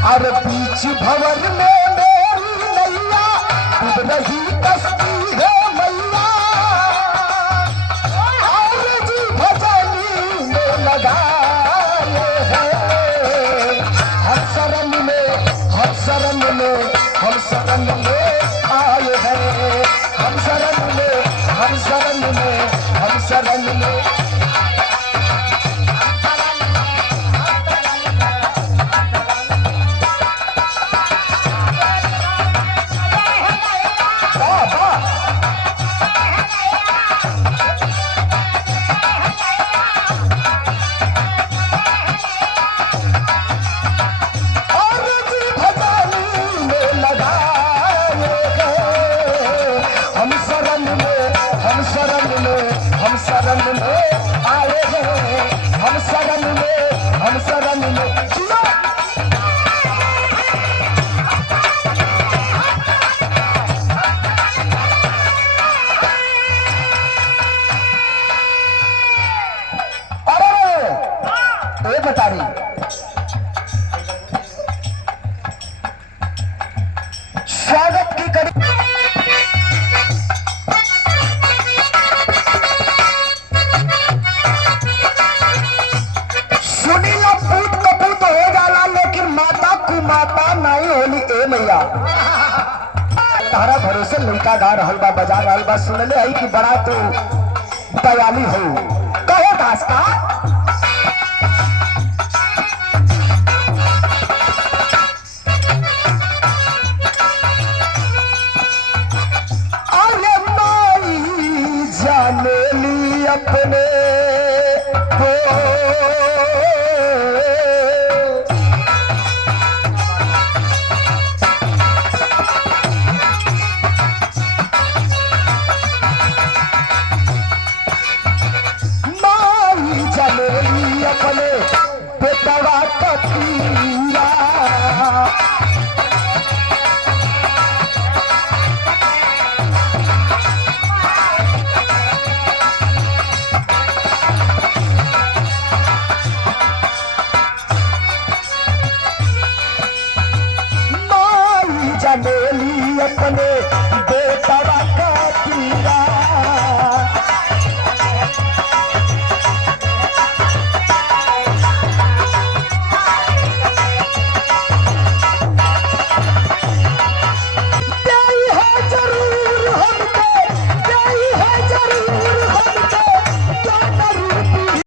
अरे बीच भवन में मेरी नैया डूब रही कश्ती है मैया, और जी भजनी में लगाए हैं। हर शरण में हम शरण में हम शरण में आए हैं। हम शरण में हम शरण में हम शरण में। हम शरण में आए हैं। हम शरण में हम शरण में। अरे ये बता रही स्वागत की कड़ी मैया तारा भरोसे लड़का गा रहल बा बजा रहल बा। सुनले आई कि बड़ा तो दयालु हो। कहो दास का अरे माई जाने ली अपने अपने बेटवा कपिया। माई जनेली अपने